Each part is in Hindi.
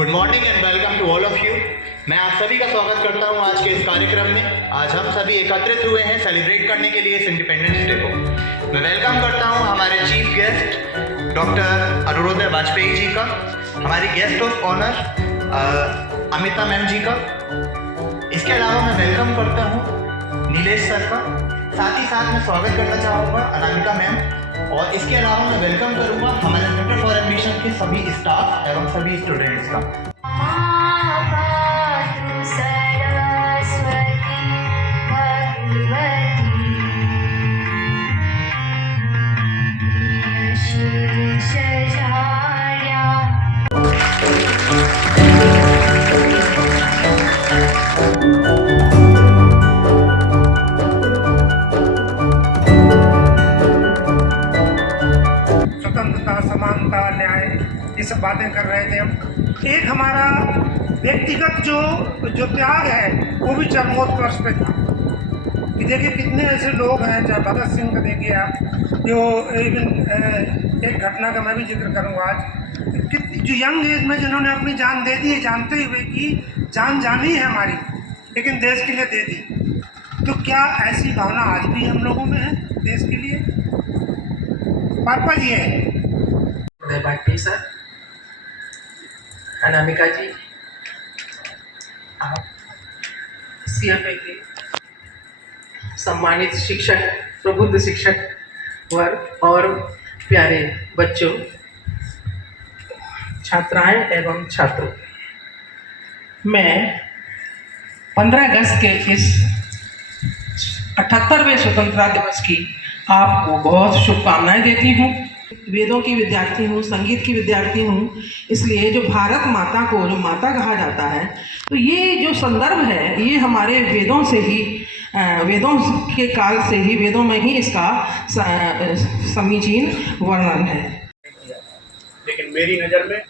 Good morning and welcome to all of you. मैं आप सभी का स्वागत करता हूं आज के इस कार्यक्रम में। आज हम सभी एकत्रित हुए हैं सेलिब्रेट करने के लिए इस इंडिपेंडेंस डे को। मैं वेलकम करता हूं हमारे chief guest doctor Arunoday Vajpayee ji का, हमारी guest of honour Amita ma'am ji का। इसके अलावा मैं वेलकम करता हूँ नीलेश सर का, साथ ही साथ मैं स्वागत करना चाहूँगा अनामिका मैम, और इसके अलावा मैं वेलकम करूंगा हमारे सेंटर फॉर एडमिशन के सभी स्टाफ एवं सभी स्टूडेंट्स का। स्वतंत्रता, समानता, न्याय, ये सब बातें कर रहे थे हम। एक हमारा व्यक्तिगत जो त्याग है वो भी चरमोत्कर्ष पे था कि देखिए कितने ऐसे लोग हैं, चाहे भगत सिंह का देखिए आप, जो इवन एक घटना का मैं भी जिक्र करूँगा आज, कितनी जो यंग एज में जिन्होंने अपनी जान दे दी है, जानते हुए कि जान जानी है हमारी, लेकिन देश के लिए दे दी। तो क्या ऐसी भावना आज भी हम लोगों में है देश के लिए? पर्पज ये है। वाजपेयी सर, अनामिका जी, आप CFA के सम्मानित शिक्षक, प्रबुद्ध शिक्षक वर्ग और प्यारे बच्चों, छात्राएं एवं छात्रों, मैं 15 अगस्त के इस 78वें स्वतंत्रता दिवस की आपको बहुत शुभकामनाएं देती हूँ। वेदों की विद्यार्थी हूँ, संगीत की विद्यार्थी हूँ, इसलिए जो भारत माता को जो माता कहा जाता है, तो ये जो संदर्भ है ये हमारे वेदों से ही, वेदों के काल से ही, वेदों में ही इसका समीचीन वर्णन है। लेकिन मेरी नज़र में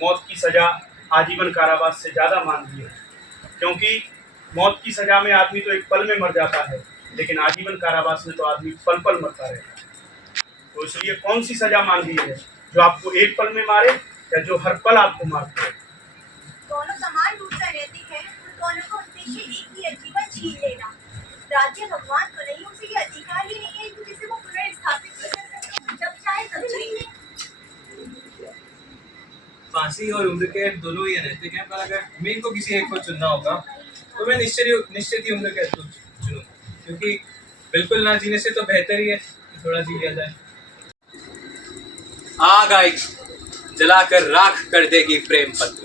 मौत की सज़ा आजीवन कारावास से ज़्यादा माननीय है, क्योंकि मौत की सज़ा में आदमी तो एक पल में मर जाता है, लेकिन आजीवन कारावास में तो आदमी पल पल मरता रहता है। तो इसलिए कौन सी सज़ा माननीय है, जो आपको एक पल में मारे या जो हर पल आपको मारते हैं? दोनों समान रूप से नैतिक है, उन दोनों का उद्देश्य एक ही है, जीवन छीन लेना। राज्य भगवान तो नहीं, उसे ये अधिकार ही नहीं है कि जिसे वो पुनर्स्थापित कर सकते, जब चाहे तब छीन ले। फांसी और उम्र कैद दोनों ही अनैतिक हैं, पर अगर मैं इनको किसी एक को चुनना होगा तो मैं निश्चित ही उम्र कैद को चुनूंगा, क्योंकि बिल्कुल ना जीने से तो बेहतर ही है कि थोड़ा जी लिया जाए। आग आई जलाकर राख कर देगी प्रेम पत्र,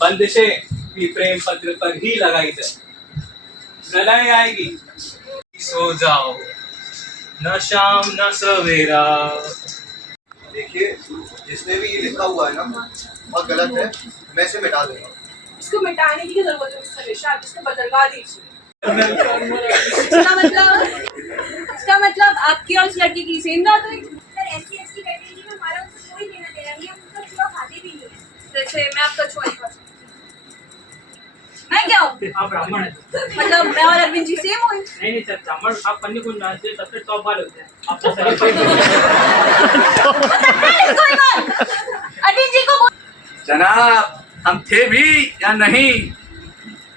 बंदिशें भी प्रेम पत्र पर ही लगाई जाए। प्रलय आएगी, सो जाओ, न शाम न सवेरा। देखिए, जिसने भी ये लिखा हुआ है ना, बहुत गलत है। मैं इसे मिटा दूंगा। इसको मिटाने की जरूरत है मिस्टर निशा, इसको बदलवा दीजिए। इसका मतलब आपकी और उस लड़की की सेम बात हुई? सर, SC/ST कैटेगरी में हमारा उनसे कोई लेना देना नहीं है, हम उनका छुआ खाते भी नहीं है। जैसे मैं आपका छुआ नहीं कर सकती। मैं क्या हूँ? आप ब्राह्मण हैं। मतलब मैं और अरविंद जी सेम हुए? नहीं सर, ब्राह्मण आप कन्या कुंज डालते हैं, सबसे टॉप वाले होते हैं। आप तो सही अरविंद जी को जनाब, हम थे भी या नहीं,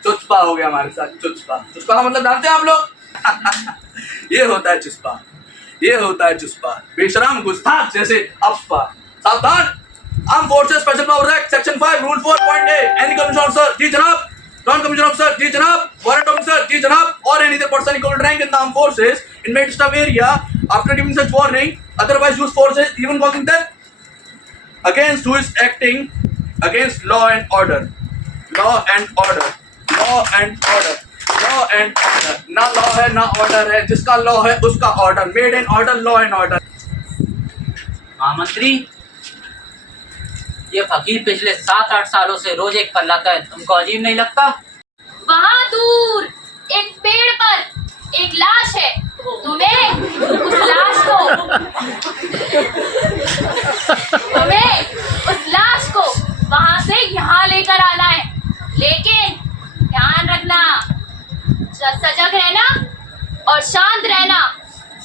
चुस्पा हो गया हमारे साथ। चुस्पा का मतलब जानते हैं आप लोग? ये होता है चुस्पा, ये होता है चुस्पा, बेशरम गुस्ताख जैसे अफस्पा। सावधान! Arm forces special power act section 5 rule 4.A, any commission officer जी जनाब, नॉन कमीशन ऑफिसर जी जनाब, वारंट ऑफिसर जी जनाब, और any other person equal rank in the armed forces in may disturb area after giving such warning, otherwise use forces even causing death against who is acting against law and order, law and order, law and order, law and order। ना लॉ है ना ऑर्डर है, जिसका लॉ है उसका order, made in order, law and order. महामंत्री, ये फकीर पिछले 7-8 सालों से रोज एक फल लाता है, तुमको अजीब नहीं लगता? वहाँ दूर एक पेड़ पर एक लाश है, तुम्हें उस लाश को वहाँ से यहाँ लेकर आना है, लेकिन ध्यान रखना, सजग रहना और शांत रहना।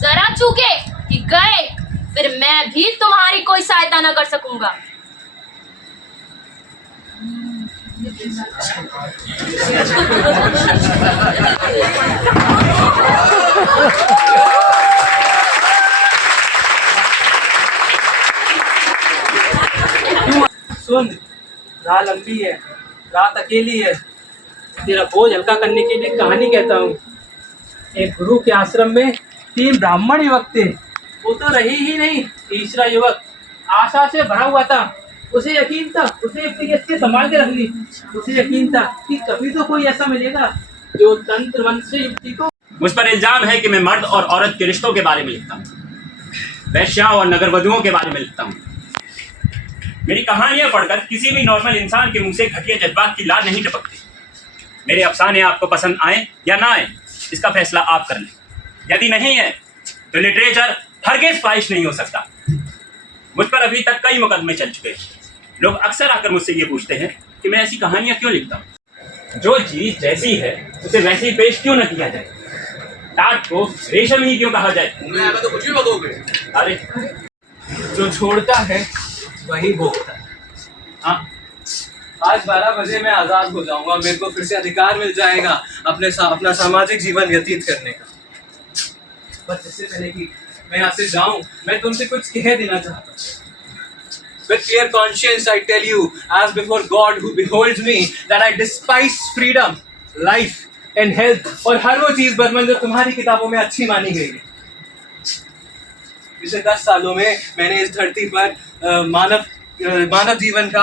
जरा चूके कि गए फिर मैं भी तुम्हारी कोई सहायता न कर सकूंगा। सुन, राह लंबी है, रात अकेली है। तेरा बोझ हल्का करने के लिए कहानी कहता हूँ। एक गुरु के आश्रम में 3 ब्राह्मण युवक थे। वो तो रही ही नहीं, तीसरा युवक आशा से भरा हुआ था। उसे यकीन था, उसे अपनी गति संभाल के रख ली। उसे यकीन था कि कभी तो कोई ऐसा मिलेगा जो तंत्र मंत्र से युक्ति को। मुझ पर इल्जाम है कि मैं मर्द और औरत के रिश्तों के बारे में लिखता हूँ, वैश्याओं और नगरवधुओं के बारे में लिखता हूँ। मेरी कहानियां पढ़कर किसी भी नॉर्मल इंसान के मुंह से घटिया जज्बात की लार नहीं टपकती। मेरे अफसाने आपको पसंद आए या ना आए, इसका फैसला आप कर लें। यदि नहीं है तो लिटरेचर हरगिज़ ख्वाहिश नहीं हो सकता। मुझ पर अभी तक कई मुकदमे चल चुके हैं। लोग अक्सर आकर मुझसे ये पूछते हैं कि मैं ऐसी कहानियां क्यों लिखता हूँ। जो चीज़ जैसी है उसे वैसे ही पेश क्यों न किया जाए। टाट को रेशम ही क्यों कहा जाए। तो कुछ भी बकोगे। अरे जो छोड़ता है वही भोगता है। हाँ, आज 12 बजे मैं आज़ाद हो जाऊंगा। मेरे को फिर से अधिकार मिल जाएगा अपना सामाजिक जीवन व्यतीत करने का। बस इससे पहले कि मैं यहाँ से जाऊं, मैं तुमसे कुछ कह देना चाहता हूँ। With clear conscience, I tell you, as before God who beholds me, that I despise freedom, life and health और हर वो चीज़ बर्मन जो तुम्हारी किताबों में अच्छी मानी गई है। पिछले 10 सालों में मैंने इस धरती पर मानव जीवन का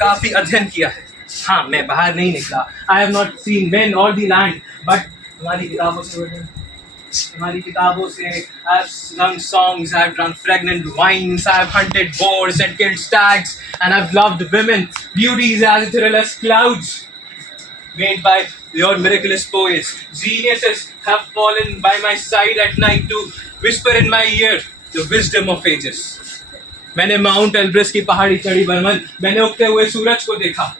काफी अध्ययन किया है। हाँ, मैं बाहर नहीं निकला। I have not seen men or the land, but तुम्हारी किताबों से I have sung songs, I have drunk fragrant wines, I have hunted boars and killed stags, and I have loved women, beauties as ethereal as clouds, made by your miraculous poets. Geniuses have fallen by my side at night to whisper in my ear the wisdom of ages. मैंने माउंट एल्ब्रस की पहाड़ी चढ़ी बर्मन। मैंने उगते हुए सूरज को देखा।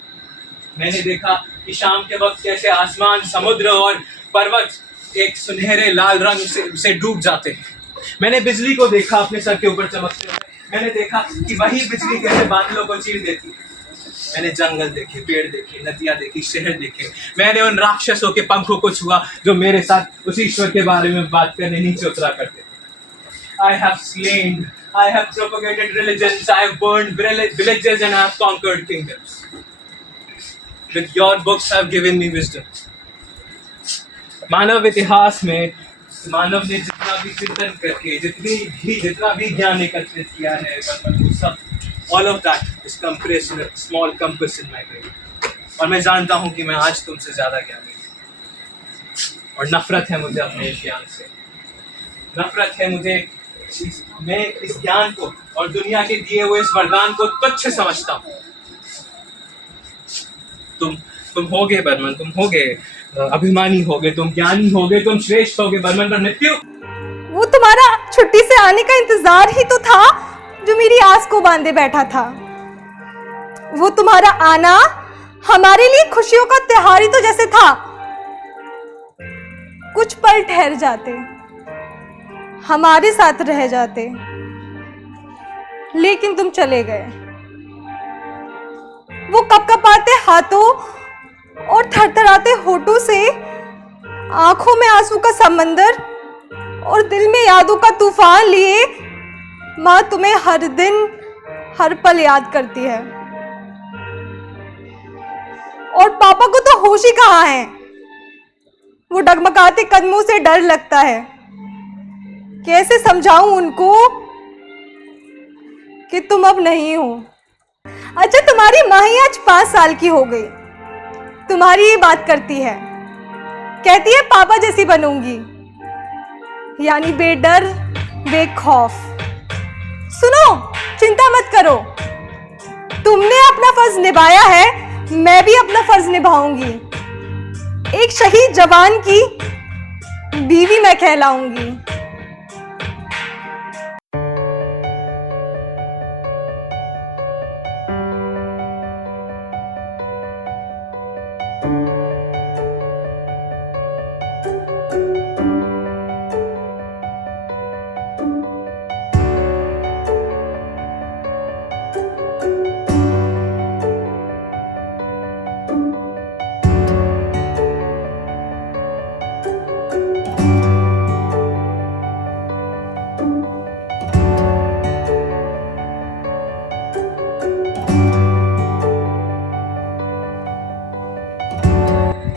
मैंने देखा कि शाम के वक्त कैसे आसमान, समुद्र और पर्वत एक सुनहरे लाल रंग से डूब जाते हैं। मैंने बिजली को देखा अपने सर के ऊपर चमकते हुए। मैंने देखा कि वही बिजली कैसे बादलों को चीर देती है। मैंने जंगल देखे, पेड़ देखे, नदियाँ देखी, शहर देखे। मैंने उन राक्षसों के पंखों को छुआ जो मेरे साथ उस ईश्वर के बारे में बात करने नीचे उतरा करते थे। I have slain, I have propagated religions, I have burned villages and I have conquered kingdoms. With your books have given me wisdom. मानव इतिहास में मानव ने जितना भी चिंतन करके जितना भी ज्ञान एकत्रित किया है, वो सब all of that is compressed in a small compass in my brain. और मैं जानता हूँ कि मैं आज तुमसे ज़्यादा ज्ञानी हूँ। और नफरत है मुझे अपने इस ज्ञान से। नफरत है मुझे मैं इस ज्ञान को और दुनिया के दिए हुए इस वरदान को तुच्छ समझता हूँ। तुम होगे बर्मन, तुम होगे अभिमानी होगे, तुम ज्ञानी होगे, तुम श्रेष्ठ होगे बर्मन, पर मृत्यु। वो तुम्हारा छुट्टी से आने का इंतजार ही तो था जो मेरी आस को बांधे बैठा था। वो तुम्हारा आना हमारे लिए खुशियों का त्योहार ही तो जैसे था। कुछ पल ठहर जाते, हमारे साथ रह जाते, लेकिन तुम चले गए। वो कपकपाते हाथों और थरथराते होठों से, आंखों में आंसू का समंदर और दिल में यादों का तूफान लिए, माँ तुम्हें हर दिन हर पल याद करती है। और पापा को तो होश ही कहाँ है। वो डगमगाते कदमों से डर लगता है। कैसे समझाऊं उनको कि तुम अब नहीं हो। अच्छा, तुम्हारी माँ ही आज 5 साल की हो गई। तुम्हारी ये बात करती है, कहती है पापा जैसी बनूंगी, यानी बेडर बेखौफ। सुनो, चिंता मत करो, तुमने अपना फर्ज निभाया है, मैं भी अपना फर्ज निभाऊंगी। एक शहीद जवान की बीवी मैं कहलाऊंगी।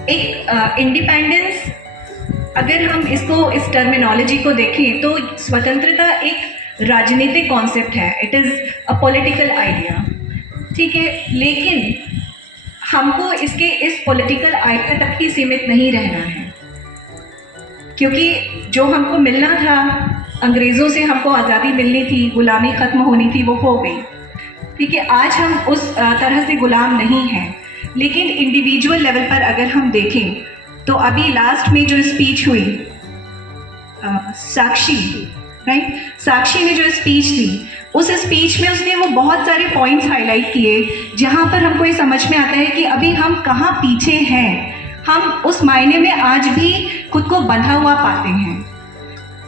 एक इंडिपेंडेंस, अगर हम इसको इस टर्मिनोलॉजी को देखें तो स्वतंत्रता एक राजनीतिक कॉन्सेप्ट है, it is a political idea, ठीक है। लेकिन हमको इसके इस पॉलिटिकल आइडिया तक ही सीमित नहीं रहना है, क्योंकि जो हमको मिलना था, अंग्रेज़ों से हमको आज़ादी मिलनी थी, गुलामी ख़त्म होनी थी, वो हो गई, ठीक है। आज हम उस तरह से गुलाम नहीं हैं। लेकिन इंडिविजुअल लेवल पर अगर हम देखें तो अभी लास्ट में जो स्पीच हुई साक्षी, राइट, साक्षी ने जो स्पीच दी, उस स्पीच में उसने वो बहुत सारे पॉइंट्स हाईलाइट किए जहाँ पर हमको ये समझ में आता है कि अभी हम कहाँ पीछे हैं। हम उस मायने में आज भी खुद को बंधा हुआ पाते हैं।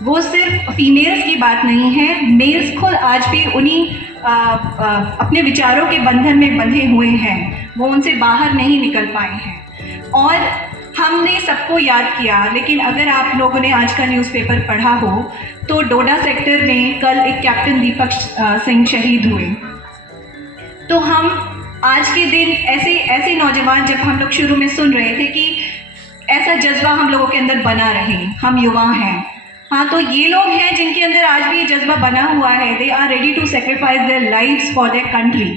वो सिर्फ फीमेल्स की बात नहीं है, मेल्स खुद आज भी उन्हीं अपने विचारों के बंधन में बंधे हुए हैं, वो उनसे बाहर नहीं निकल पाए हैं। और हमने सबको याद किया, लेकिन अगर आप लोगों ने आज का न्यूज़पेपर पढ़ा हो तो डोडा सेक्टर में कल एक कैप्टन दीपक सिंह शहीद हुए। तो हम आज के दिन ऐसे नौजवान, जब हम लोग शुरू में सुन रहे थे कि ऐसा जज्बा हम लोगों के अंदर बना रहे, हम युवा हैं, हाँ, तो ये लोग हैं जिनके अंदर आज भी ये जज्बा बना हुआ है। They are ready to sacrifice their lives for their country,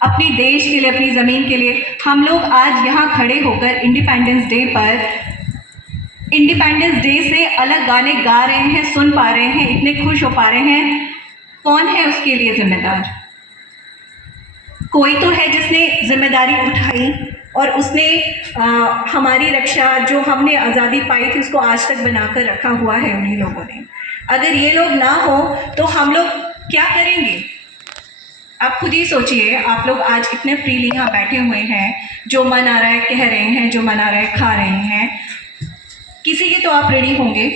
अपने देश के लिए, अपनी ज़मीन के लिए। हम लोग आज यहाँ खड़े होकर इंडिपेंडेंस डे पर इंडिपेंडेंस डे से अलग गाने गा रहे हैं, सुन पा रहे हैं, इतने खुश हो पा रहे हैं। कौन है उसके लिए जिम्मेदार? कोई तो है जिसने जिम्मेदारी उठाई और उसने हमारी रक्षा, जो हमने आज़ादी पाई थी, उसको आज तक बनाकर रखा हुआ है उन्हीं लोगों ने। अगर ये लोग ना हो तो हम लोग क्या करेंगे? आप खुद ही सोचिए। आप लोग आज इतने फ्रीली यहाँ बैठे हुए हैं, जो मन आ रहा है कह रहे हैं, जो मन आ रहा है खा रहे हैं। किसी के तो आप ऋणी होंगे,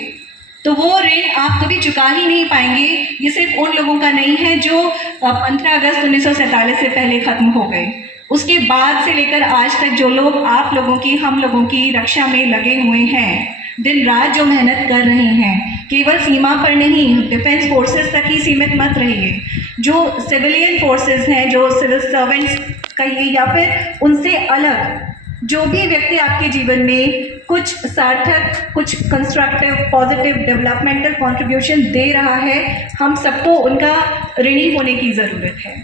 तो वो ऋण आप कभी चुका ही नहीं पाएंगे। ये सिर्फ उन लोगों का नहीं है जो 15 अगस्त 1947 से पहले ख़त्म हो गए। उसके बाद से लेकर आज तक जो लोग आप लोगों की, हम लोगों की रक्षा में लगे हुए हैं, दिन रात जो मेहनत कर रहे हैं, केवल सीमा पर नहीं, डिफेंस फोर्सेस तक ही सीमित मत रहिए। जो सिविलियन फोर्सेस हैं, जो सिविल सर्वेंट्स कहिए या फिर उनसे अलग जो भी व्यक्ति आपके जीवन में कुछ सार्थक, कुछ कंस्ट्रक्टिव, पॉजिटिव, डेवलपमेंटल कंट्रीब्यूशन दे रहा है, हम सबको उनका ऋणी होने की ज़रूरत है।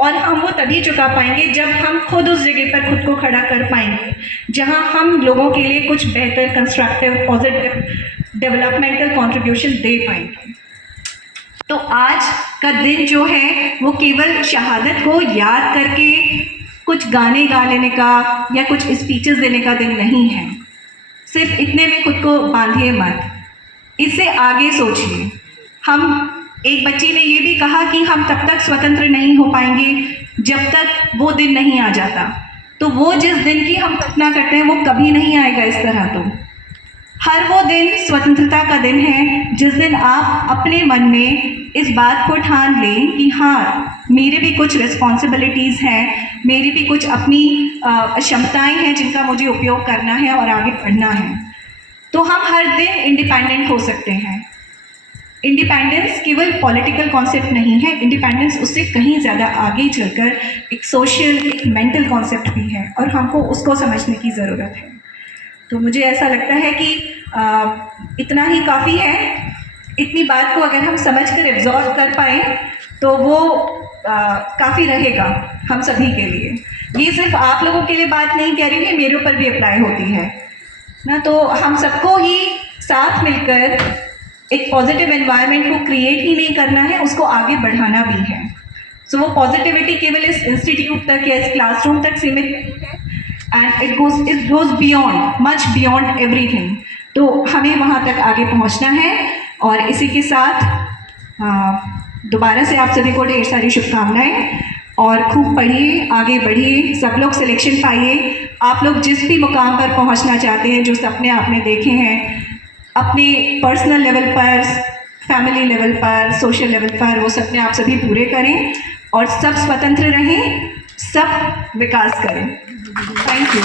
और हम वो तभी चुका पाएंगे जब हम खुद उस जगह पर खुद को खड़ा कर पाएंगे जहां हम लोगों के लिए कुछ बेहतर, कंस्ट्रक्टिव, पॉजिटिव, डेवलपमेंटल कंट्रीब्यूशन दे पाएंगे। तो आज का दिन जो है वो केवल शहादत को याद करके कुछ गाने गा लेने का या कुछ स्पीचेस देने का दिन नहीं है। सिर्फ इतने में खुद को बांधिए मत, इससे आगे सोचिए। एक बच्ची ने ये भी कहा कि हम तब तक स्वतंत्र नहीं हो पाएंगे जब तक वो दिन नहीं आ जाता। तो वो जिस दिन की हम कल्पना करते हैं वो कभी नहीं आएगा इस तरह। तो हर वो दिन स्वतंत्रता का दिन है जिस दिन आप अपने मन में इस बात को ठान लें कि हाँ, मेरे भी कुछ रिस्पॉन्सिबिलिटीज़ हैं, मेरी भी कुछ अपनी क्षमताएं हैं जिनका मुझे उपयोग करना है और आगे बढ़ना है। तो हम हर दिन इंडिपेंडेंट हो सकते हैं। इंडिपेंडेंस केवल पॉलिटिकल कॉन्सेप्ट नहीं है, इंडिपेंडेंस उससे कहीं ज़्यादा आगे चलकर एक सोशल, एक मेंटल कॉन्सेप्ट भी है और हमको उसको समझने की ज़रूरत है। तो मुझे ऐसा लगता है कि इतना ही काफ़ी है। इतनी बात को अगर हम समझकर एब्जॉर्ब कर पाएँ तो वो काफ़ी रहेगा हम सभी के लिए। ये सिर्फ आप लोगों के लिए बात नहीं कह रही है, मेरे ऊपर भी अप्लाई होती है ना। तो हम सबको ही साथ मिलकर एक पॉजिटिव एनवायरनमेंट को क्रिएट ही नहीं करना है, उसको आगे बढ़ाना भी है। सो वो पॉजिटिविटी केवल इस इंस्टीट्यूट तक या इस क्लासरूम तक सीमित नहीं है, and it goes beyond, much beyond everything. तो हमें वहाँ तक आगे पहुँचना है। और इसी के साथ दोबारा से आप सभी को ढेर सारी शुभकामनाएं, और खूब पढ़िए, आगे बढ़िए, सब लोग सिलेक्शन पाइए। आप लोग जिस भी मुकाम पर पहुँचना चाहते हैं, जो सपने आपने देखे हैं अपने पर्सनल लेवल पर, फैमिली लेवल पर, सोशल लेवल पर, वो सपने आप सभी पूरे करें और सब स्वतंत्र रहें, सब विकास करें। Thank you.